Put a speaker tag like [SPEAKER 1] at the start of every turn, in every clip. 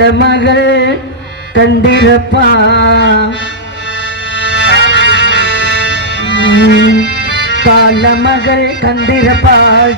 [SPEAKER 1] காலமகள் கண்டிருப்பா. உம், காலமகள் கண்டிரப்பால்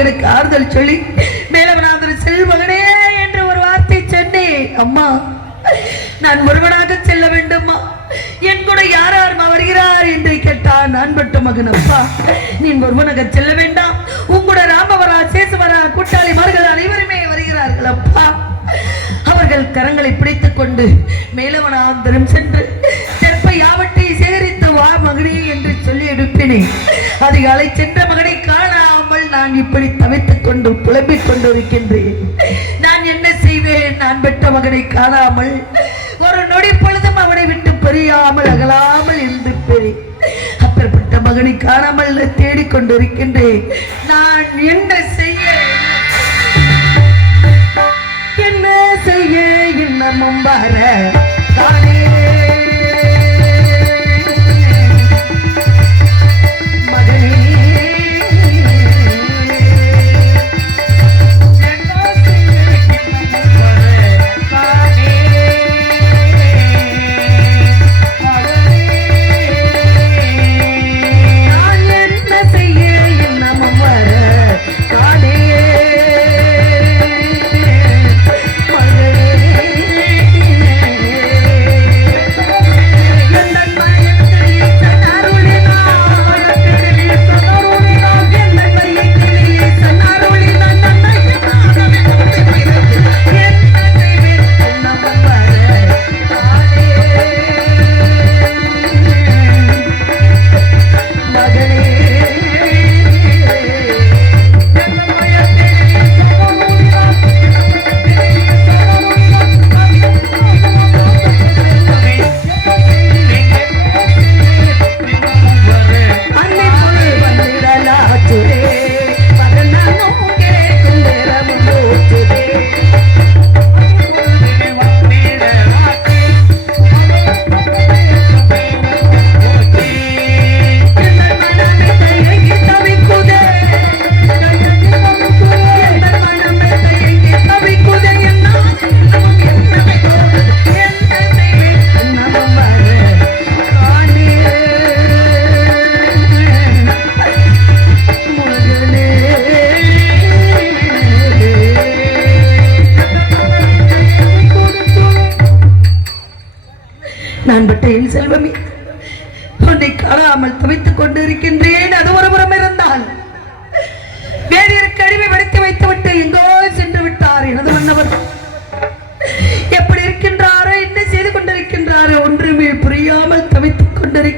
[SPEAKER 1] மகனுக்கு ஆறுதல் சொல்லி மேலவனாதர் செல்மகனே என்று ஒரு வார்த்தை சொன்னேன். அம்மா நான் ஒருவனாக செல்ல வேண்டுமா என் கூட யார் யார் வருகிறார்? என்று கேட்டான். நான் பெற்ற மகன் அப்பா நீ ஒருவனாக செல்ல வேண்டாம். உங்களோட ராமவரா சேசுவரா கூட்டாளி மார்கள் அனைவருமே வருகிறார்கள் அப்பா அவர்கள் கரங்களை பிடித்துக் கொண்டு மேலவனாந்தரம் சென்று தெற்பை யாவட்டை சேகரித்து வா மகனே என்று சொல்லி எடுப்பினேன். அதிகாலை சென்ற நான் இப்படி தவித்துக் கொண்டு புலம்பிக் கொண்டிருக்கின்றேன். நான் என்ன செய்வேன்? நான் பெற்ற மகனை காணாமல் ஒரு நொடி பொழுதும் அவனை விட்டு பிரியாமல் அகலாமல் இருந்து பெரி அப்பேற்பட்ட மகனை காணாமல் தேடிக்கொண்டிருக்கின்றேன் நான் என்ன செய்ய? என்ன செய்ய? இன்னமும் வர.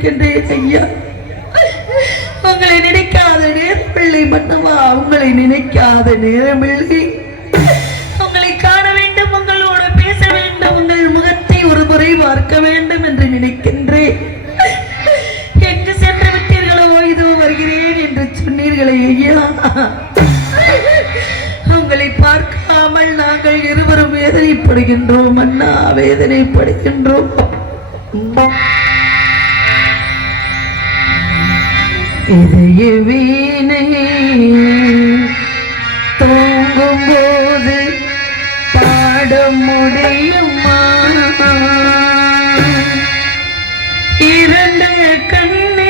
[SPEAKER 1] ஐயா. உங்களை நினைக்காத நேரமில்லை மன்னவா. உங்களை நினைக்காத நேரமில்லை உங்களை காண வேண்டும் உங்களோட பேச வேண்டும். உங்கள் முகத்தை ஒரு முறை பார்க்க வேண்டும் என்று நினைக்கின்றேன் எங்கு சென்று விட்டீர்களோ இதோ வருகிறேன் என்று சொன்னீர்களே ஐயா. உங்களை பார்க்காமல் நாங்கள் இருவரும் வேதனைப்படுகின்றோம் அண்ணா வேதனைப்படுகின்றோம். இதய வீணை. தூங்கும் போது பாட முடியுமா? இரண்டு கண்ணு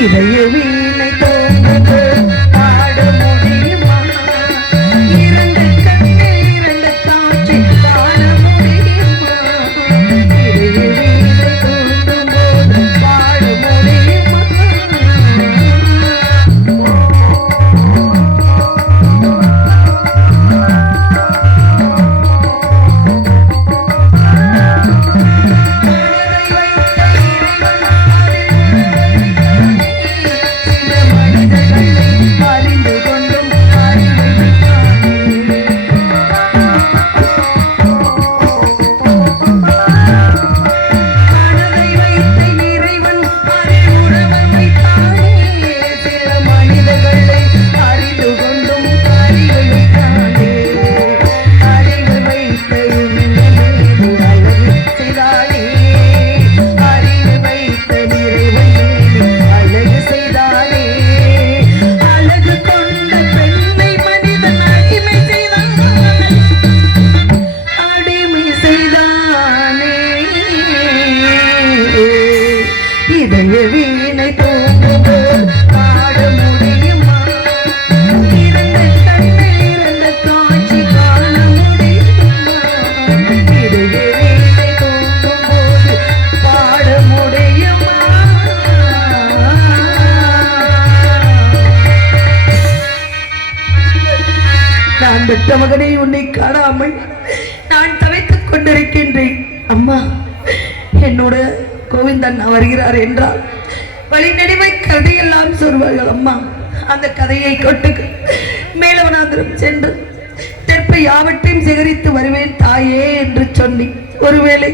[SPEAKER 1] இதய வீணை தோங்குது பெற்ற மகனே உன்னை காணாமல் நான் தவித்துக் கொண்டிருக்கின்றேன். அம்மா என்னோட கோவிந்தன் வருகிறார் என்றால் வழிநடைமை கதையெல்லாம் சொல்வார்கள் அம்மா. அந்த கதையை கொட்டு மேலவனாந்திரம் சென்று தெற்பை யாவற்றையும் சேகரித்து வருவேன் தாயே என்று சொன்னி ஒருவேளை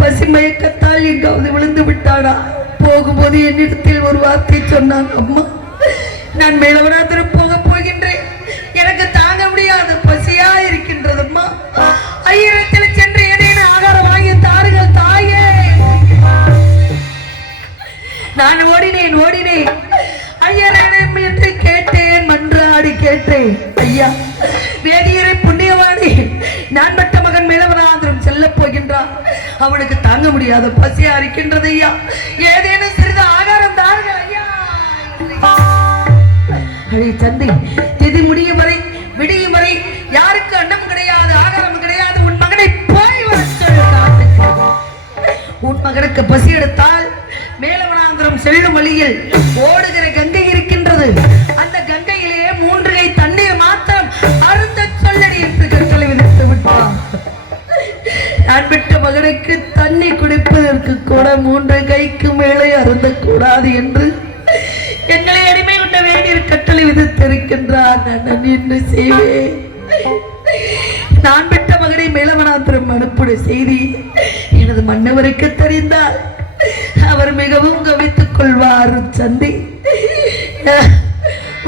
[SPEAKER 1] பசிமயக்கத்தால் எங்காவது விழுந்து விட்டானா? போகும்போது என்னிடத்தில் ஒரு வார்த்தை சொன்னான் அம்மா நான் மேலவனாந்திரம் போ ஐயரத்தில் சென்று ஏதேனும் ஆகாரம் வாங்கி தாருங்கள் தாயே. நான் ஓடினேன் ஓடினேன். ஐயரிடம் என்று கேட்டேன் மன்றாடி கேட்டேன். ஐயா வேதியரை புண்ணியவாணி நான் பட்ட மகன் மேலவனாந்திரம் செல்ல போகின்றான். அவனுக்கு தாங்க முடியாத பசியா இருக்கின்றது ஐயா. ஏதேனும் சிறிது ஆகாரம் தாருங்கள் ஐயா. அழி தந்தை திதி முடியும் வரை விடியும் வரை யாருக்கு அன்னம் உன் மகனுக்கு பசி எடுத்தால் மேலவனாந்திரம் செல்லும் வழியில் ஓடுகிற கங்கை இருக்கின்றது. அந்த கங்கையிலே மூன்று கை தண்ணீர் மாத்திரம் அருந்த சொல்லடி என்று கட்டளை விதித்து விட்டான். நான் விட்ட மகனுக்கு தண்ணி குடிப்பதற்கு கூட மூன்று கைக்கு மேலே அருந்தக்கூடாது என்று எங்களை அடிமை கொண்ட வேண்டியர் கட்டளை விதித்திருக்கின்றார். நான் என்ன செய்வேன்? நான் பெற்ற மகனை மேலவனாந்திரம் அனுப்பின செய்தி. எனது மன்னவருக்கு தெரிந்தால் அவர் மிகவும் கவித்துக் கொள்வார் சந்தி.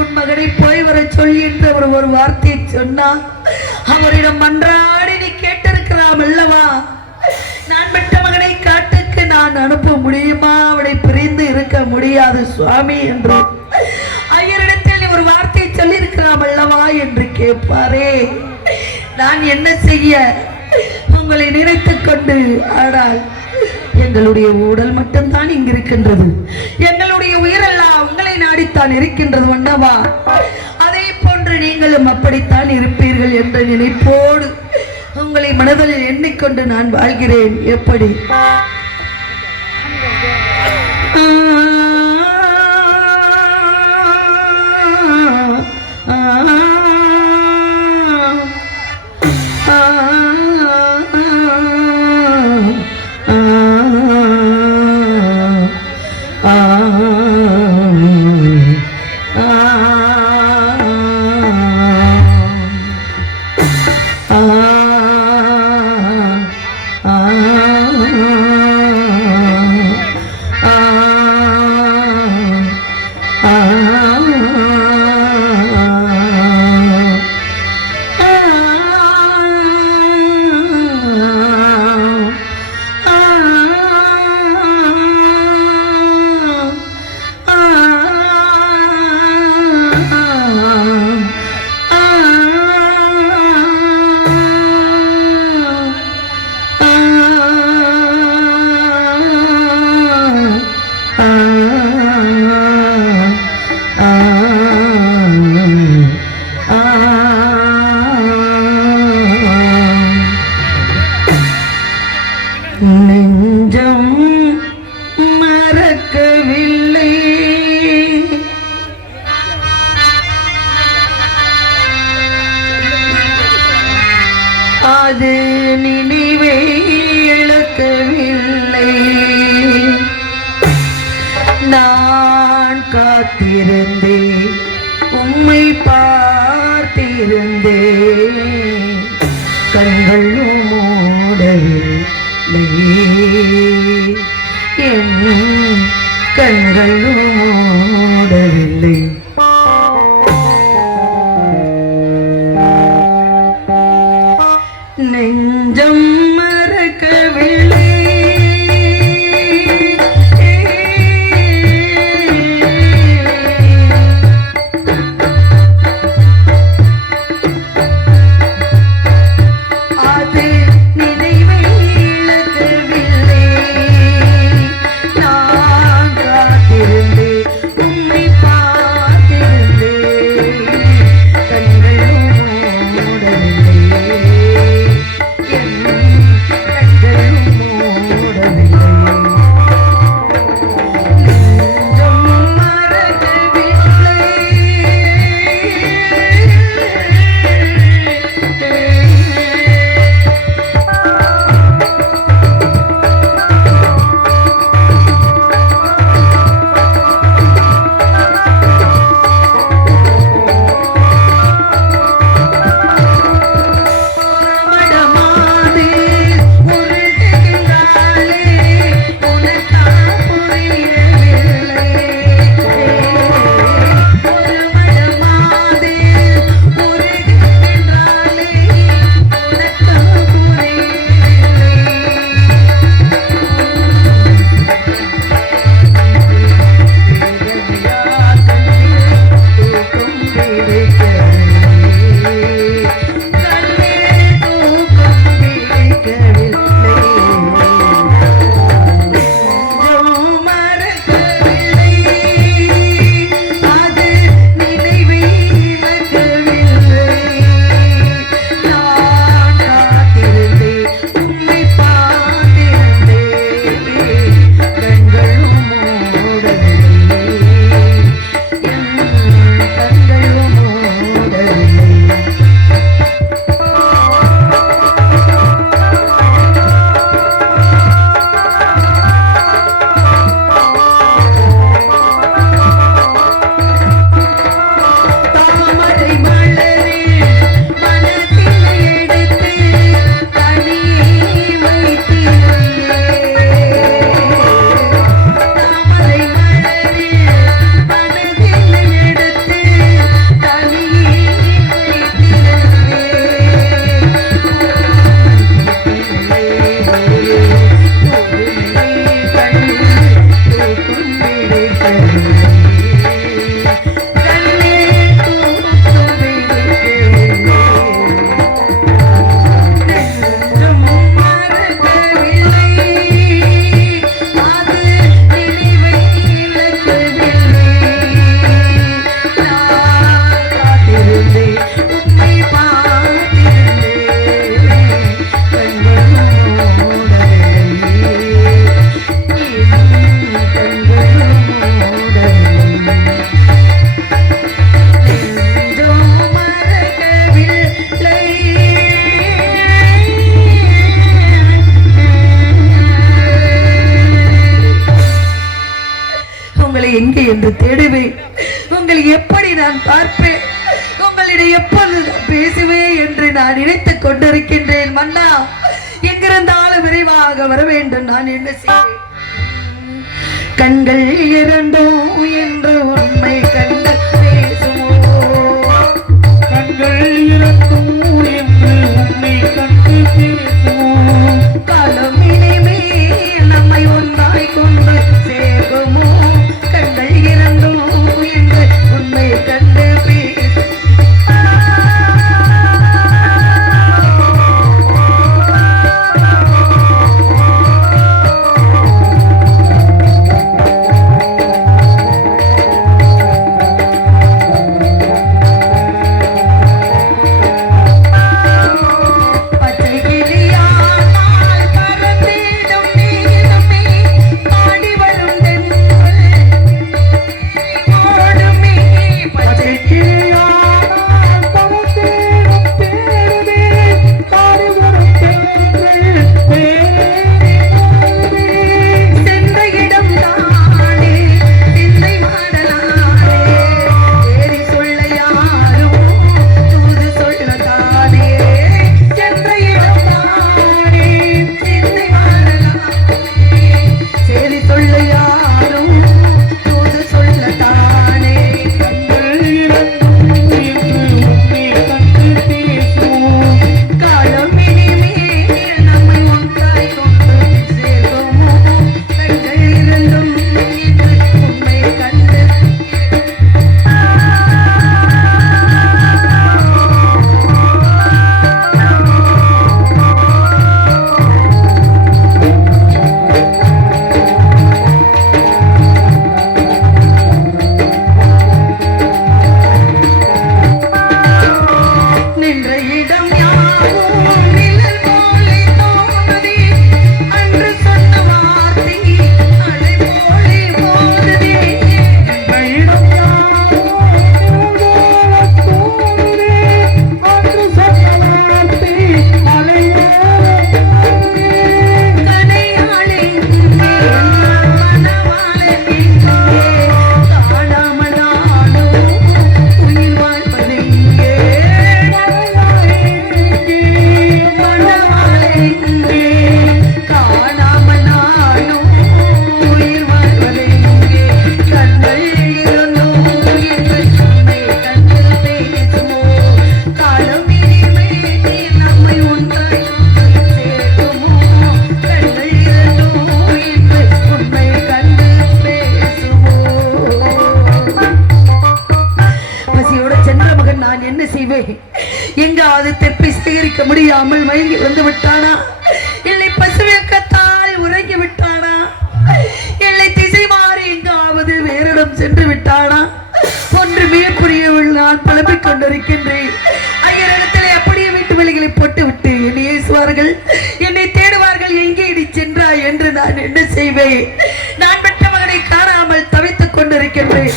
[SPEAKER 1] உன் மகனை போய் வர சொல்லி என்று அவர் ஒரு வார்த்தையை சொன்னார் அவரிடம் மன்றாடி நீ கேட்டிருக்கலாம் அல்லவா? நான் விட்ட மகனை காட்டுக்கு நான் அனுப்ப முடியுமா? அவனை பிரிந்து இருக்க முடியாது சுவாமி என்று. ஐயரிடத்தில் நீ ஒரு வார்த்தை சொல்லியிருக்கலாம் அல்லவா? என்று கேட்பாரே. நான் என்ன செய்ய உங்களை நினைத்துக் கொண்டு ஆனால் எங்களுடைய உடல் மட்டும்தான் இங்கு இருக்கின்றது. எங்களுடைய உயிரெல்லாம் உங்களை நாடித்தான் இருக்கின்றது வண்ணவா? அதே போன்று நீங்களும் அப்படித்தான் இருப்பீர்கள் என்ற நினைப்போடு உங்களை மனதில் எண்ணிக்கொண்டு நான் வாழ்கிறேன். எப்படி? அது நினைவை நான் பார்ப்பேன். உங்களிடம் எப்போது பேசுவேன் என்று நான் நினைத்துக் கொண்டிருக்கின்றேன் மன்னா. எங்கிருந்தாலும் விரைவாக வர வேண்டும் நான் என்ன செய்வேன்? கண்கள் இரண்டும் என்று உண்மை கண்ட பேசுவோ
[SPEAKER 2] கண்கள்
[SPEAKER 1] இரண்டும் முடியாமல் மயங்கி விழுந்து விட்டானா? இல்லை பசுவிளக்கத்தால் உறங்கி விட்டானா? இல்லை திசை மாறி எங்காவது வேறிடம் சென்று விட்டானா? ஒன்றுமே புரியவில்லை நான் பழப்பிக் கொண்டிருக்கின்றேன். ஐயரிடத்தில் அப்படியே வீட்டு வழிகளை போட்டு விட்டு என்னை ஏசுவார்கள். என்னை தேடுவார்கள் எங்கே இடி சென்றாய்? என்று நான் என்ன செய்வேன்? நான் பெற்ற மகனை காணாமல் தவித்துக் கொண்டிருக்கின்றேன்.